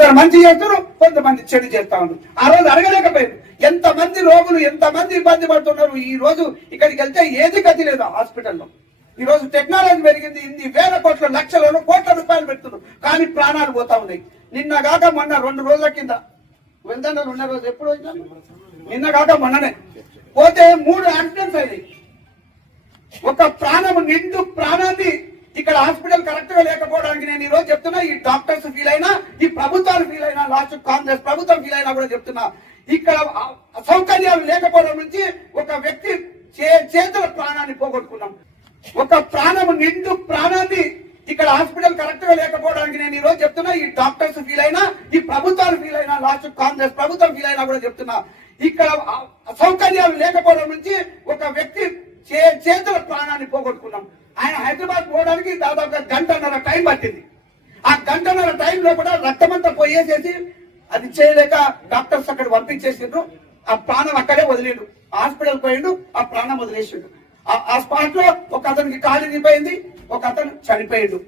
కొందరు మంచి చేస్తారు, కొంతమంది చెడు చేస్తా ఉన్నారు. ఆ రోజు అడగలేకపోయారు. ఎంతమంది రోగులు ఎంతమంది ఇబ్బంది పడుతున్నారు. ఈ రోజు ఇక్కడికి వెళ్తే ఏది గతి లేదు హాస్పిటల్లో. ఈ రోజు టెక్నాలజీ పెరిగింది. ఇన్ని వేల కోట్ల లక్షలలో కోట్ల రూపాయలు పెడుతున్నారు, కానీ ప్రాణాలు పోతా ఉన్నాయి. నిన్న కాక మొన్న 2 రోజుల కింద వెళ్తాను ఉన్న రోజు ఎప్పుడు వచ్చినా నిన్న కాక మొన్ననే పోతే 3 యాక్సిడెంట్స్ అయినాయి. ఒక ప్రాణము నిండు ప్రాణాన్ని ఇక్కడ హాస్పిటల్ కరెక్ట్ గా లేకపోవడానికి నేను ఈ రోజు చెప్తున్నా. ఈ డాక్టర్స్ ఫీల్ అయినా, ఈ ప్రభుత్వాలు ఫీల్ అయినా, లాస్ట్ కాంగ్రెస్ ప్రభుత్వం ఫీల్ అయినా కూడా చెప్తున్నా. ఇక్కడ సౌకర్యాలు లేకపోవడం నుంచి ఒక వ్యక్తి చేతుల ప్రాణాన్ని పోగొట్టుకున్నాం. ఒక ప్రాణము నిండు ప్రాణాన్ని ఇక్కడ హాస్పిటల్ కరెక్ట్ గా లేకపోవడానికి నేను ఈ రోజు చెప్తున్నా. ఈ డాక్టర్స్ ఫీల్ అయినా, ఈ ప్రభుత్వాలు ఫీల్ అయినా, లాస్ట్ కాంగ్రెస్ ప్రభుత్వం ఫీల్ అయినా కూడా చెప్తున్నా. ఇక్కడ సౌకర్యాలు లేకపోవడం నుంచి ఒక వ్యక్తి చేతుల ప్రాణాన్ని పోగొట్టుకున్నాం. ఆయన హైదరాబాద్ పోవడానికి దాదాపుగా 1.5 గంటల టైం పట్టింది. ఆ 1.5 గంటల టైంలో కూడా రక్తమంతా పోయేసేసి అది చేయలేక డాక్టర్స్ అక్కడ పంపించేసిండ్రు. ఆ ప్రాణం అక్కడే వదిలిండు. హాస్పిటల్ పోయిండు, ఆ ప్రాణం వదిలేసిండు. ఆ స్పాట్ లో ఒక అతనికి కాలు ఇరిగిపోయింది, ఒక అతను చనిపోయిండు.